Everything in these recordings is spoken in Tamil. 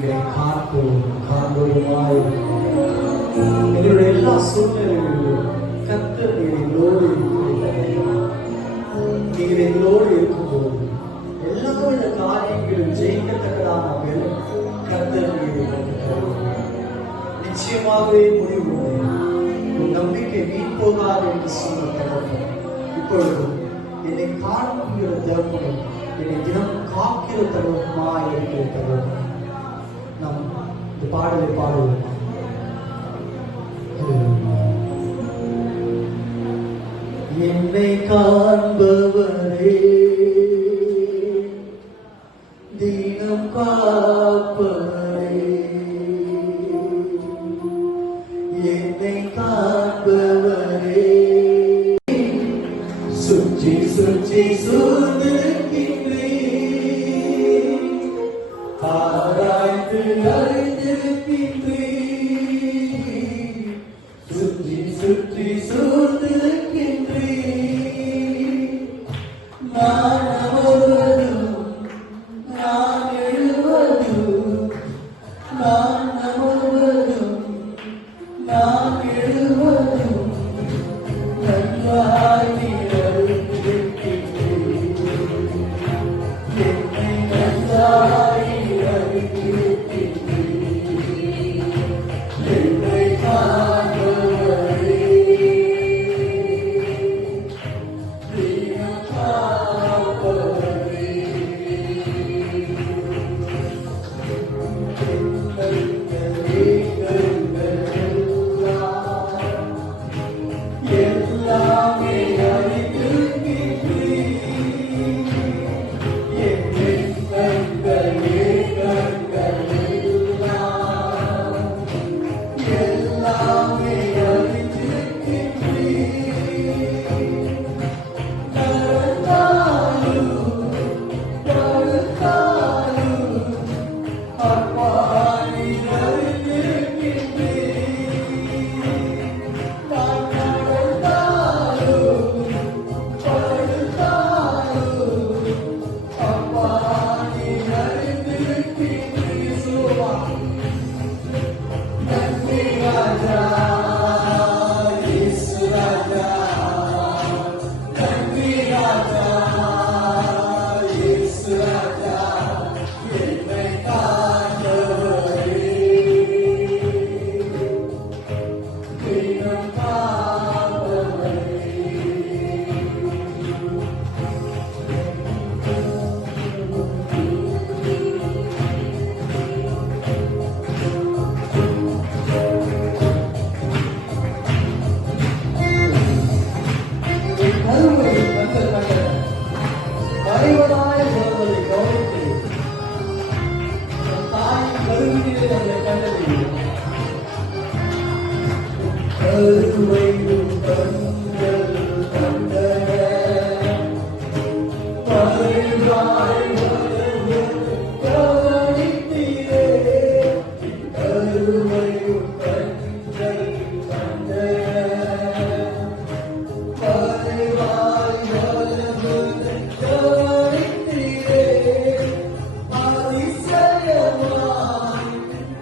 எங்களை காண்போருமாய் எங்களுடைய எல்லா சூழ்நிலைகளிலும் கர்த்தர் எங்களோடு இருக்கிறார். நீர் எங்களோடு இருக்கும்போது எல்லா காரியங்களும் ஜெயிக்கத்தக்கதான கர்த்தர் நிச்சயமாகவே முடிவு உன் நம்பிக்கை வீண் போகாது என்று சொல்ல இப்பொழுதும் என்னை காண்கிற தகப்பனும் என்னை தினம் காக்கிற தகவலுமாய் இருக்கிற தகவல் நம் இந்த பாடலை பாடுவோம். என்னை காண்பவரே தினம் காப்பவரே, என்னை காண்பவரே சுற்றி சுற்றி சூழ்ந்திருக்கின்றேன், ஆராய்ந்து அறிந்திருக்கின்றேன், சுற்றி சுற்றி சூழ்ந்திருக்கின்றேன். நான் அமர்வதும் நான் எழுவதும், நான் அமர்வதும் நான் எழுவதும் நன்றாய் நீர் அறிந்திருக்கின்றேன், என்னை நன்றாய் நீர் அறிந்திருக்கின்றேன், என்னை காண்பவரே தினம் காப்பவரே. எல்லாமே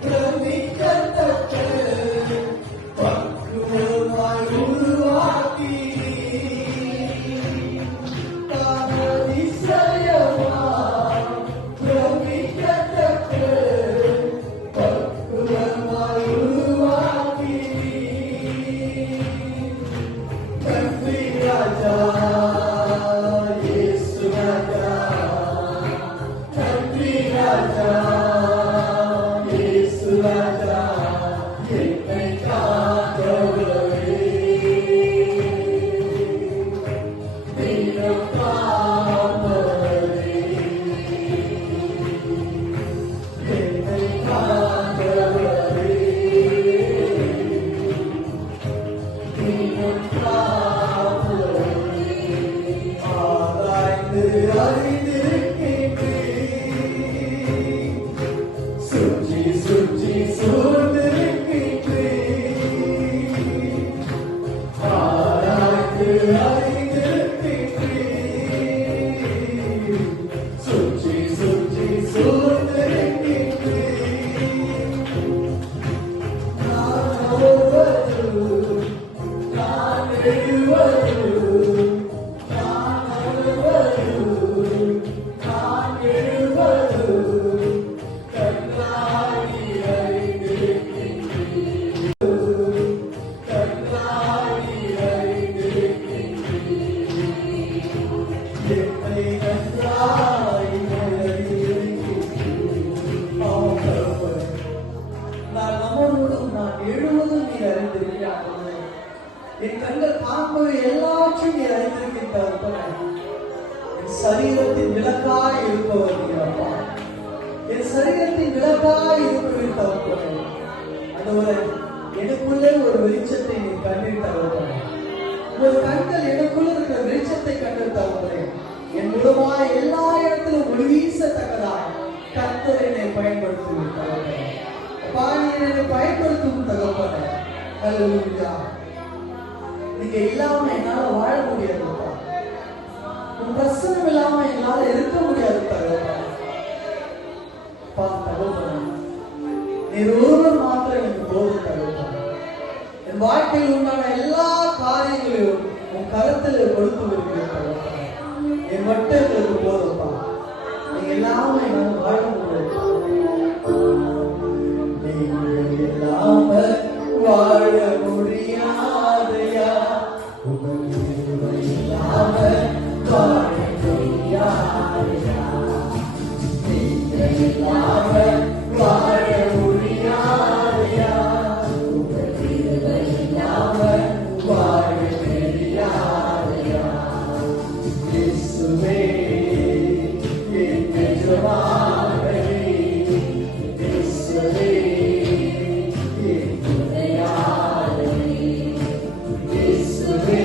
Let me என் கண்கள் காண்பது எல்லாவற்றையும் நீ அறிந்திருக்கின்ற தகப்பனே. என் சரீரத்தின் விளக்காய் இருப்பவர் நீ அப்பா. என் சரீரத்தின் விளக்காய் இருப்பவர் தகப்பனே. ஆண்டவரே, எனக்குள்ளே ஒரு வெளிச்சத்தை நீ கண்டீர் தகப்பனே. உங்கள் கண்கள் எனக்குள்ள இருக்கிற வெளிச்சத்தை கண்டீர் தகப்பனே. என் மூலமாக எல்லா இடத்திலும் ஒளி வீசத்தக்கதாய் கர்த்தர் என்னை பயன்படுத்துவீர் தகப்பனே. அப்பா, நீ என்னை பயன்படுத்தும் தகப்பனே. ஹல்லேலூயா. நீங்க இல்லாம என்னால வாழ முடியாதுப்பா. உன் பிரசனம் இல்லாம என்னால இருக்க முடியாது தகப்பனே. தகப்பனே, நீர் ஒருவர் மாத்திரம் எனக்கு போதும் தகப்பனே. என் வாழ்க்கையில் உண்டான எல்லா காரியங்களையும் உன் கருத்துல கொடுத்து விடுகிறேன் தகப்பனே. என் மட்டும் எங்களுக்கு போதும்ப்பா. நீங்க இல்லாம என்னால வாழ முடியாது. நீங்க இல்லாம வாழ முடியாதையா. இல்லாம வாழ முடியாதையா. நீங்க இல்லாம வாழ முடியாதையா. இல்லாம வாழ தெரியாதையா. இயேசுவே என் எஜமானனே. இயேசுவே என் துணையாளனே. இயேசுவே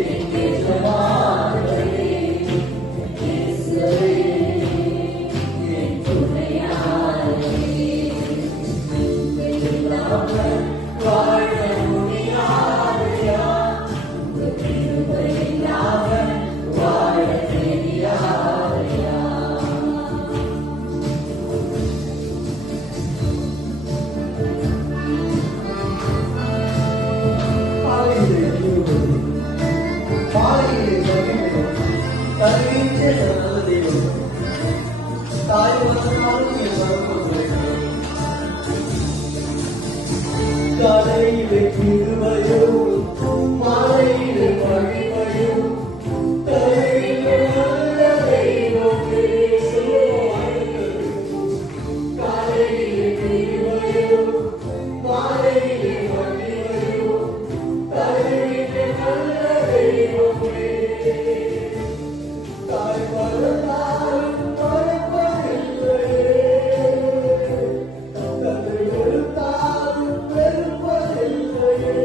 என் எஜமானனே. இயேசுவே என் துணையாளனே. இல்லாம வாழ முடியாதையா. இல்லாம வாழ தெரியாதையா. பாலையிலே தூவுவது, பாலையிலே மகிழ்வது, கருவீச்சே நல்ல தெய்வம். தாய் வளர்ந்தாலும் என் வளர்ப்பு குறைக்கும். காலையிலே கிருபையோ, மாலையிலே மகிமையோ, தலையிலே நல்ல தெய்வமே. காலையிலே கிருபையோ, மாலையிலே மகிமையோ, தலையிலே நல்ல தெய்வமே. தாய் வளர்ந்தாலும் மறப்பதில்லை, தந்தை வெறுத்தாலும் வெறுப்பதில்லையே.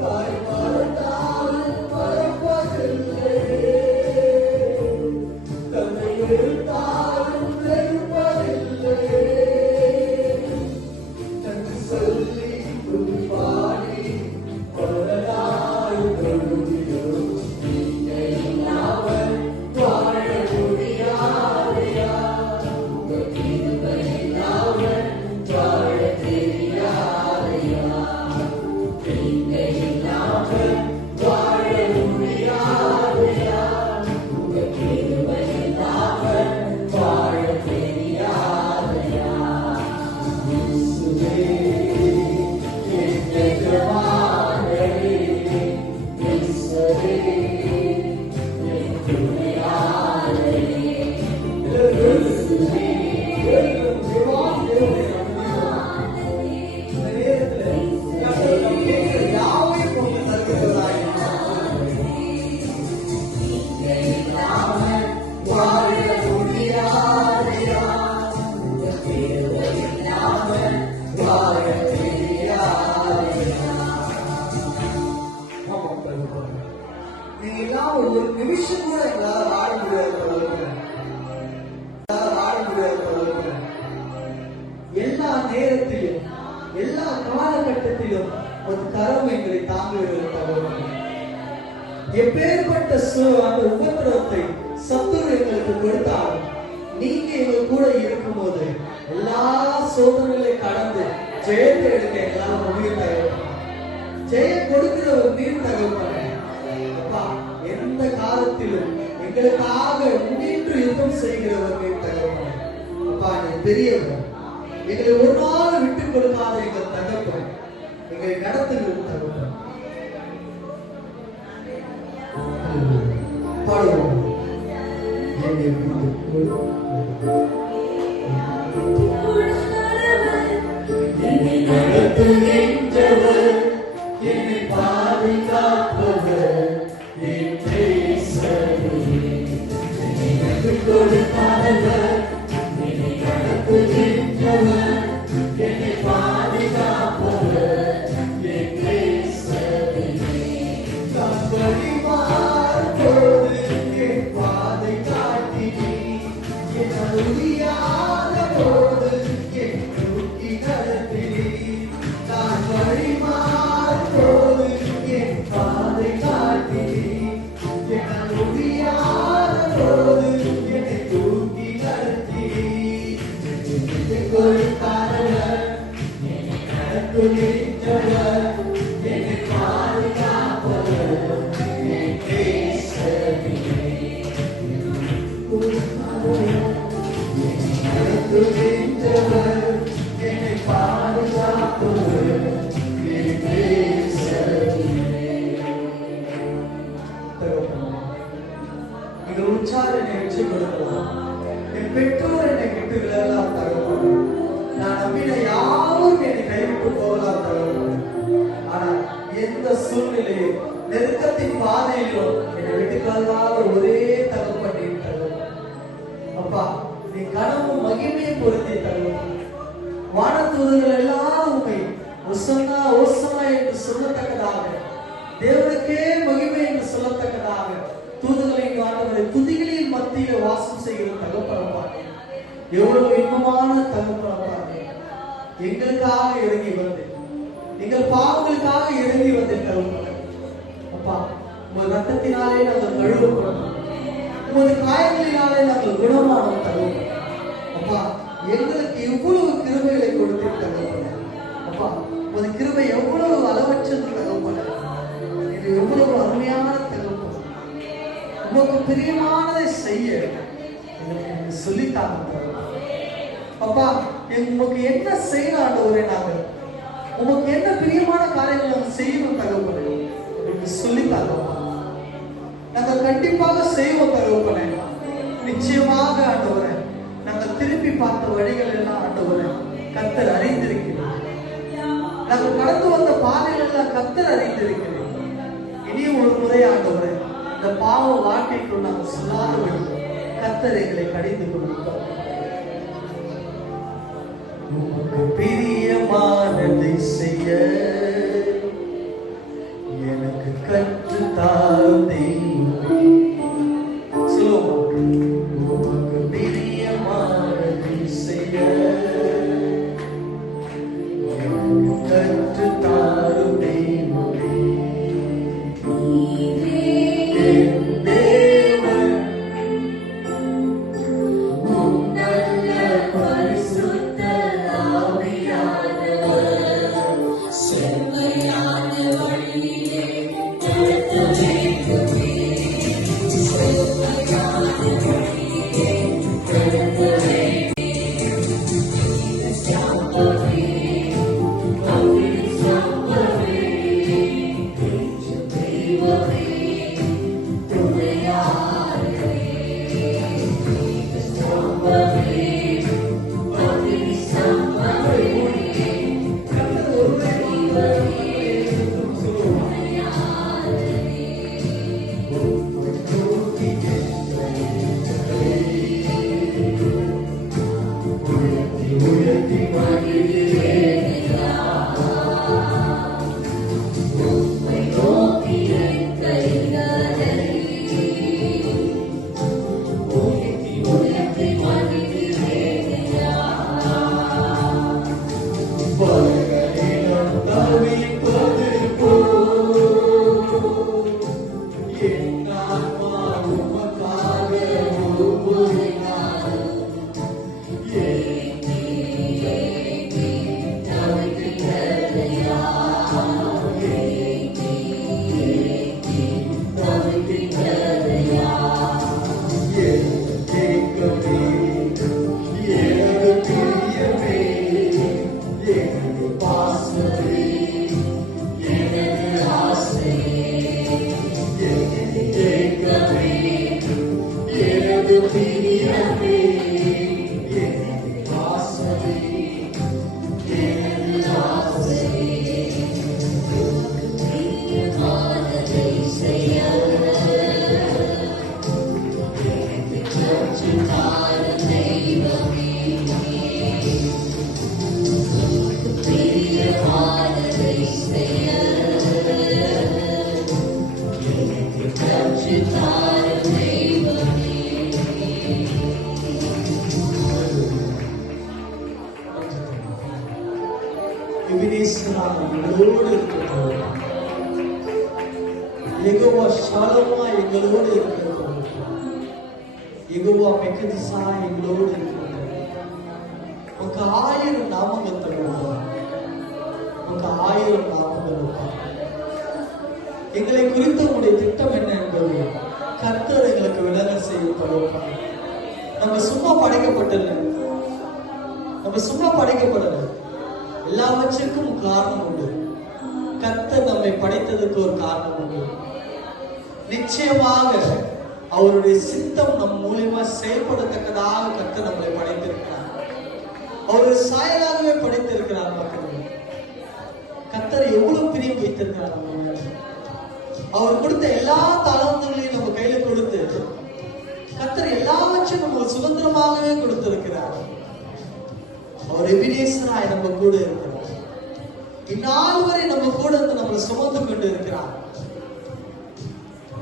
தாய் வளர்ந்தாலும் மறப்பதில்லையே, தந்தை வெறுத்தாலும் வெறுப்பதில்லையே. என்று சொல்லி துதிபாடி பலனாய் தொழுகிறோம். நீங்க இல்லாம வாழ முடியாதையா. உங்க கிருபை இல்லாம வாழ தெரியாதையா. நீங்க இல்லாம வாழ முடியாதையா. உங்க கிருபை இல்லாம வாழ தெரியாதையா. இயேசுவே என் எஜமானனே. இயேசுவே என் துணையாளனே. இயேசுவே என் தேவாலயமே. இந்த நேரத்தில் கர்த்தர் நம் கேட்கிற யாவையும் கொண்டு தருகிறவராய் நீங்க இல்லாம வாழ முடியாதையா. உங்க கிருபை இல்லாம வாழ தெரியாதையா. ஆமாம் தகப்பனே. நீங்க இல்லாம ஒரு நிமிஷம் கூட எங்களால வாழ முடியாது தகப்பனே. எங்களால வாழ முடியாது தகப்பனே. எல்லா நேரத்திலும் எல்லா காலகட்டத்திலும் ஒரு கரம் எங்களை தாங்குகிறது தகப்பனே. எப்பேற்பட்ட அந்த உபத்திரவத்தை சத்துரு எங்களுக்கு கொடுத்தாலும் நீங்க எங்க கூட இருக்கும்போது எல்லா சோதனைகளை கடந்து ஜெயத்தை எடுக்க எங்களால முடியும் தகப்பனே. ஜெயம் கொடுக்கிறவர் நீர் தகப்பனே. அப்பா, எந்த காலத்திலும் எங்களுக்காக முன்னின்று யுத்தம் செய்கிறவர் நீர் தகப்பனே. அப்பா, நீ பெரியவர். எங்களை ஒரு நாள் விட்டுக் கொடுக்காத எங்கள் தகப்பன் எங்களை நடத்துகிறது தகப்பன். பாடுவோம். என்னை நடத்துகின்றவர் பெற்றோர் என்னை விட்டு விலகலாம் தகப்பனே, நான் நம்பின யாரும் என்னை கைவிட்டு போகலாம் தகப்பனே. ஆனால் எந்த சூழ்நிலையில் நெருக்கத்தின் பாதையிலும் என்னை விட்டுக்கொள்ளாத ஒரே தகப்பன் நீ தகப்பன். அப்பா, நீ கனவும் மகிமையை பொருத்தி தகப்பன். வானதூதர்கள் எல்லாரும் உண்மை ஒசன்னா ஓசன்னா என்று சொல்லத்தக்கதாக, தேவனுக்கே மகிமை என்று சொல்லத்தக்கதாக தூதர்களின் ஆண்டவரை துதிகளின் மத்தியில் வாசம் செய்கிற தகப்பனப்பா, எவ்வளவு இன்பமான தகப்பனப்பா, எங்களுக்காக இறங்கி வந்தேன், எங்கள் பாவங்களுக்காக இறங்கி வந்தேன் தகப்பன. அப்பா, உங்கள் ரத்தத்தினாலே நாங்கள் கழுவப்படும், உமது காயங்களினாலே நாங்கள் குணமானோம் தகப்பன. அப்பா, எங்களுக்கு எவ்வளவு கிருபைகளை கொடுத்து தகப்பன. அப்பா, உமது கிருபை எவ்வளவு அளவற்றது தகப்பன, இது எவ்வளவு அருமையான தகப்பன. உமக்கு பிரியமானதை செய்ய எனக்கு சொல்லித்தாங்க தகப்பன. அப்பா, உமக்கு என்ன செய்யணும் ஆண்டவரே, நாங்கள் உமக்கு என்ன பிரியமான காரியங்களை நாங்கள் செய்யணும் தகப்பன, எனக்கு சொல்லித்தாங்க. நாங்கள் கண்டிப்பாக செய்வோம் தகப்பன. நிச்சயமாக ஆண்டவரே, நாங்கள் திருப்பி பார்த்த வழிகள் எல்லாம் ஆண்டவரே கர்த்தர் அறிந்திருக்கிறார். நாங்கள் கடந்து வந்த பாதைகள் எல்லாம் கர்த்தர் அறிந்திருக்கிறேன். இனியும் ஒரு முறை ஆண்டவரே, இந்த பாவ வாழ்க்கைக்குள் நாங்கள் சொல்லாத வழி கர்த்தர் எங்களை கடிந்து கொண்டிருக்கிறார். உமக்கு பிரியமானதை செய்ய எனக்கு கற்றுத்தாரும் தெய்வமே. சொல்லுவோம், உமக்கு பிரியமானதை செய்ய எனக்கு கற்றுத்தாரும் தெய்வமே. என் தேவன் உம் நல்ல பரிசுத்த ஆவியானவர் செம்மையான வழியிலே நடத்த வேண்டுமே. யெகோவா ஷாலோமா எங்களோடு இருக்கிறார். யெகோவா மெக்கதிசா எங்களோடு இருக்கிறார். உங்க 1000 நாமங்கள் தருவார். உங்க 1000 நாமங்கள். எங்களை குறித்த உங்களுடைய திட்டம் என்ன என்பது கர்த்தர் எங்களுக்கு விளங்கல் செய்யப்படுவார். நம்ம சும்மா படைக்கப்படல. நம்ம சும்மா படைக்கப்படல. எல்லாவற்றுக்கும் காரணம் உண்டு. கர்த்தர் நம்மை படைத்ததுக்கு ஒரு காரணம் உண்டு. நிச்சயமாக அவருடைய சித்தம் நம் மூலியமா செயல்படத்தக்கதாக கர்த்தர் நம்மளை படைத்திருக்கிறார். அவருடைய சாயலாகவே படைத்திருக்கிறார். மக்கள் கர்த்தர் எவ்வளவு பிரியம் வைத்திருக்கிறார் நம்ம மேல. அவர் கொடுத்த எல்லா தாளந்துகளையும் நம்ம கையில கொடுத்து கர்த்தர் எல்லாவற்றையும் நம்ம சுதந்திரமாகவே கொடுத்திருக்கிறார். அவர் எபினேசராய் நம்ம கூட இருக்கிறார். இந்நாள் வரை நம்ம கூட இருந்து நம்மளை சுமந்து கொண்டு இருக்கிறார்.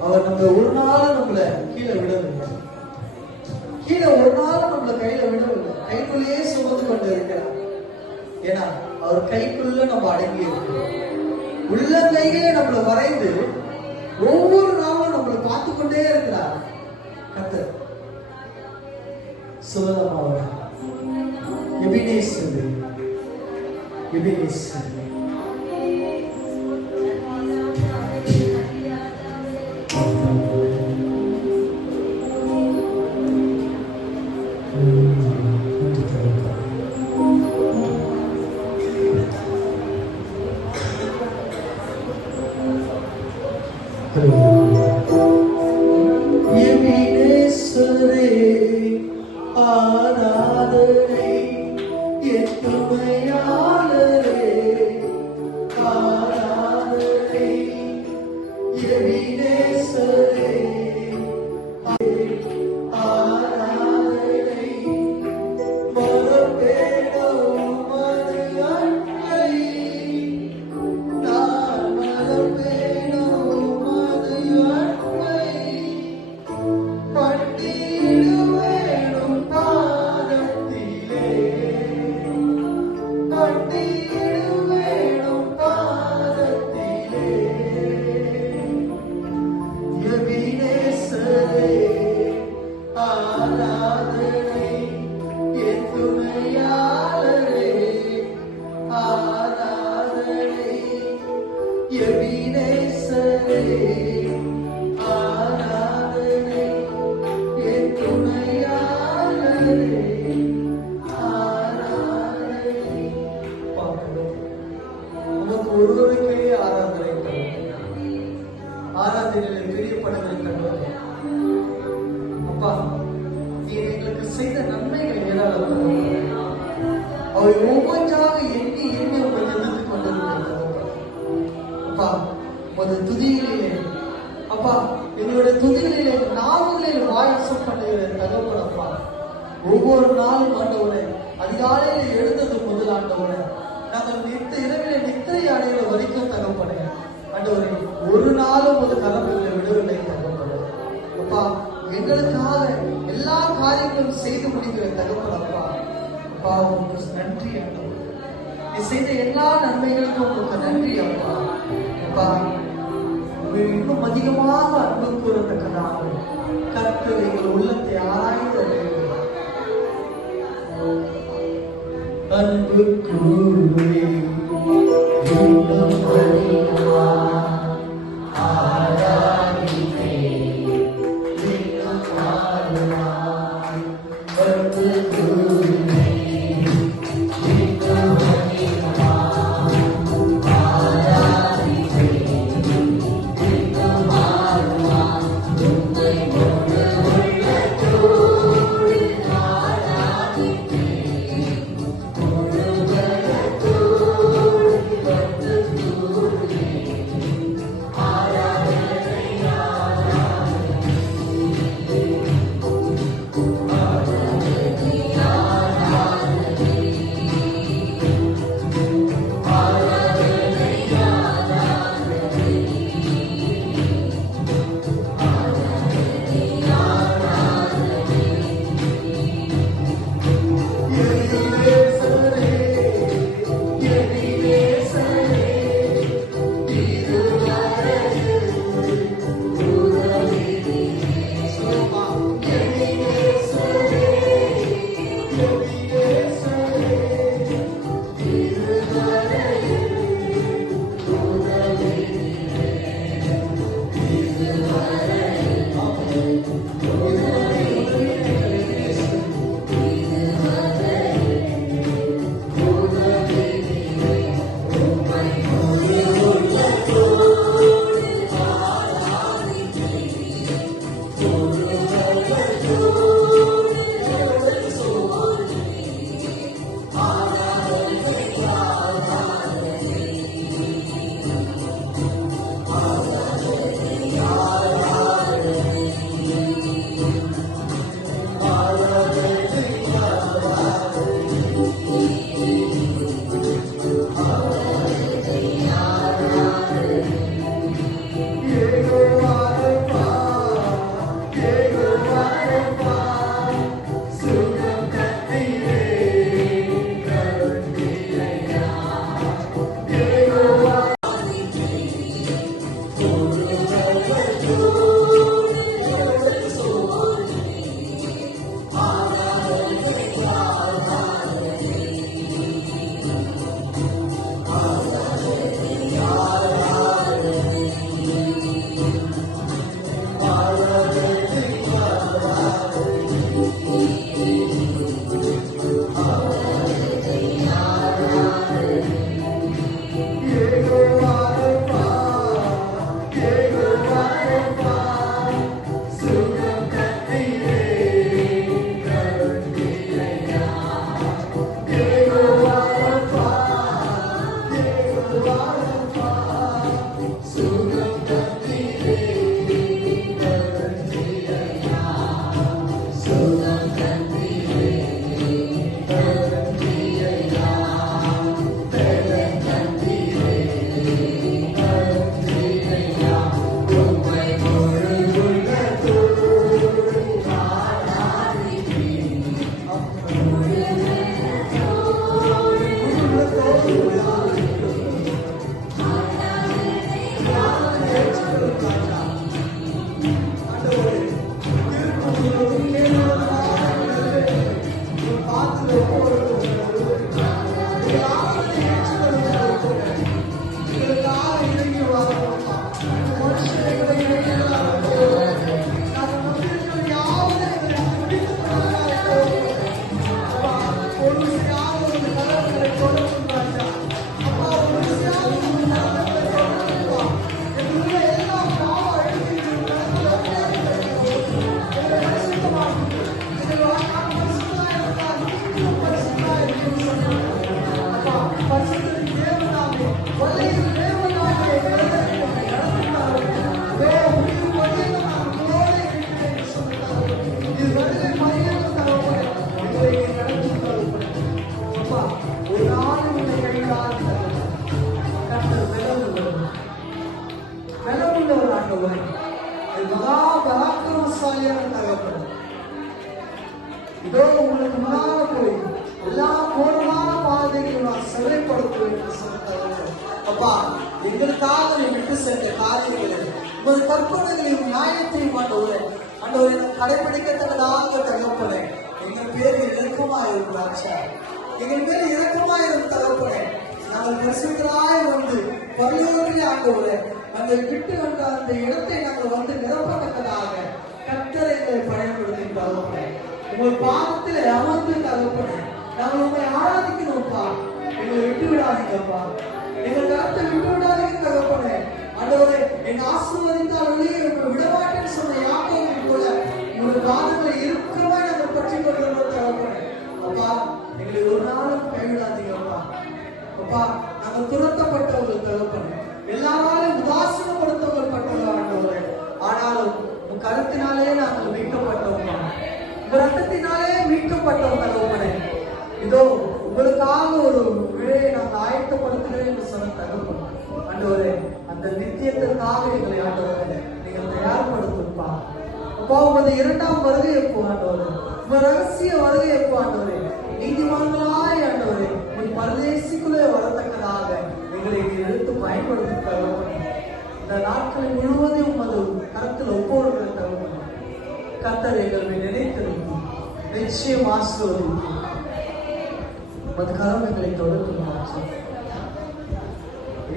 அவர் நம்ம ஒரு நாள் நம்மள கீழே விடவில்லை. கீழே ஒரு நாள் நம்மள கையில விடவில்லை. கைக்குள்ளேயே சுமந்து கொண்டு இருக்கிறார். ஏன்னா அவர் கைக்குள்ள நம்ம அடங்கி இருக்கிறோம். உள்ள கையிலே நம்மளை வரைந்து ஒவ்வொரு நாளும் நம்மளை பார்த்து கொண்டே இருக்கிறார். கர்த்தர் சொல்லலாமா? Ebenezer, Ebenezer. எபினேசரே ஆராதனை, எத்துணையாளரே ஆராதனை. எபினேசரே ஆராதனை, மறப்பேனோ உமது அன்பை, நான் மறப்பேனோ உமது அன்பை, பட்டிடுவேனும் பாதத்திலே, பட்டிடுவேனும் பாதத்திலே. எபினேசரே ஆராதனை, எத்துணையாளரே ஆராதனை. எபினேசரே ஆராதனை, எத்துணையாளரே ஆராதனை. நமக்கு ஒருவருக்கே ஆராதனை தரும். ஆராதனையில் பிரியப்படுதல் கண்டது. அப்பா, நீ எங்களுக்கு செய்த நன்மைகள் ஏராளம். அவை ஒவ்வொன்றாக எண்ணி எண்ணி உங்களை எதிர்த்து கொண்டிருக்கிறது. அப்பா, உமது துதிகளிலே, அப்பா, எங்களுடைய துதிகளிலே நாவுகளில் வாயசம் பண்ணுகிற தகவல். அப்பா, ஒவ்வொரு நாளும் ஆண்டவரே, அதிகாலையில எழுந்தது முதல் ஆண்டவரே, நாங்கள் இரவில நித்திரை அடைகிற வரைக்கும் தகப்பனே ஆண்டவரே, ஒரு நாளும் ஒரு கரங்களை விடவில்லை தகப்பனே. அப்பா, எங்களுக்காக எல்லா காரியங்களும் செய்து முடிக்கிற தகப்பன். அப்பா, அப்பா உங்களுக்கு நன்றி ஆண்டவரே. நீ செய்த எல்லா நன்மைகளுக்கும் உங்களுக்கு நன்றி அப்பா. அப்பா, இன்னும் அதிகமாக அன்பு கூறத்தக்கதாக கர்த்தர் எங்கள் உள்ளத்தை ஆராய்ந்து அன்பு கூறுவே பாத்துல ஒவ்வொருவரும் எங்களுக்காக இறங்கி வரணும்ப்பா. மனுஷன் எங்களை இறங்கி வரணும். நாங்கள் நம்பியிருக்கிற யாவும் எங்களை பிடித்தவர்களாக இருக்கிறோம். அப்பா, ஒரு விசையாக ஒரு கலர்களை தொடரும் ராஜா. அப்பா, ஒரு விசையாக ஒரு கலர்களை தொடரும்ப்பா. எங்களுடைய எல்லா பாவ அழுகைகளும் எங்களை பரிசுத்தமாக்குது. எங்கள் வாழ்நாள் பரிசுத்தமாக இருந்தால் நீங்களும் பரிசுத்தமாக இருக்கணும்னு சொன்னாங்க. அப்பா, பரிசுத்தத்தின் தேவனாமே, வல்லையின் தேவனாமே எங்களை நடத்துகிறார்கள். முடிவு வழியில் நான் உங்களோடு இருக்கிறேன் என்று சொன்னார்கள். இது வருகை மரியாதை தகவலை எங்களை நடத்துகிறார்கள். அப்பா, ஒரு நாள் உங்களை கைவிடாது கர்த்தர் பலமுள்ளவர் ஆண்டவர். மகா பராக்கிரமசாலியான தகவல் இதோ உங்களுக்கு முன்னாக போய் எல்லா கோரமான பாதைகளையும் நான் சிறைப்படுத்துவேன் என்று சொன்னார்கள். அப்பா, எங்களுக்காக விட்டு சென்ற காரியங்களை உங்கள் கற்பனைகளையும் நியாயத்தையும் ஆண்டவரை கடைபிடிக்கத்தக்கதாக தகப்பனே எங்கள் பேர் இறக்கமாயிருக்கிறாச்சா, எங்கள் பேர் இறக்கமாயிரும் தகப்பனே. நாங்கள் பரிசுத்தராய் வந்து பரலோகத்திலே ஆண்டவரே நாங்கள் விட்டு வந்த அந்த இடத்தை நாங்கள் வந்து நிரப்பத்தக்கதாக கர்த்தர் எங்களை பயன்படுத்தி தகப்பனே. உங்கள் பாதத்திலே அமர்ந்து தகப்பனே நாங்கள் உங்களை ஆராதிக்கணும்ப்பா. எங்களை விட்டு விடாதீங்கப்பா, எங்கள் கருத்தை விட்டு விடாதீங்க தகப்பனே. ஆண்டவரே என்னை ஆசீர்வதித்தாலே உங்களை விடமாட்டேன்னு சொன்ன யாக்கோபை போல உங்கள் பாதங்களை இருக்கவே நாங்கள் பற்றி கொள்கிறோம் தகப்பனே. அப்பா, எங்களை ஒரு நாளும் கைவிடாதீங்கப்பா. அப்பா, நாங்கள் துரத்தப்பட்டவர்கள் தகப்பனே, எல்லாராலும் உதாசீனப்படுத்தப்பட்டவர்கள் ஆண்டவரே. ஆனாலும் உன் கருத்தினாலே நாங்கள் மீட்கப்பட்டோம்ப்பா, உங்க ரத்தத்தினாலே மீட்கப்பட்டோம் தகப்பனே. இதோ உங்களுக்காக ஒரு விழையை நாங்கள் ஆயத்தப்படுத்துகிறேன் என்று சொன்ன தகப்பன் ஆண்டவரே, அந்த நித்தியத்திற்காக எங்களை ஆண்டவரே நீங்கள் தயார்படுத்துப்பா. அப்பா, உமது இரண்டாம் வருகை எப்போ ஆண்டவரே, உங்க ரகசிய வருகை எப்போ ஆண்டவரே, நீதிமான்களாய் ஆண்டவரே உன் பரதேசிக்குள்ளே வரத்தக்கதாக எங்களை எடுத்து பயன்படுத்தி தருவோம். இந்த நாட்களை முழுவதும் உமது கருத்தில் ஒவ்வொரு தருவோம். கர்த்தர் எங்களை நினைத்திருக்கும் நிச்சயம் ஆசீர்வதிக்கும். உமது கரம் எங்களை தொடர்ந்து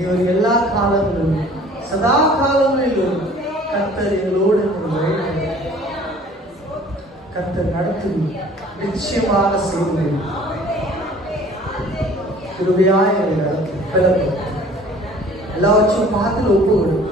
இனி எல்லா காலங்களிலும் சதா காலங்களிலும் கர்த்தர் எங்களோடு கர்த்தர் நடத்தி நிச்சயமாக செய்து கிருபையாய் எல்லாவற்றையும் பார்த்து ஒப்பு கொடுக்கும்.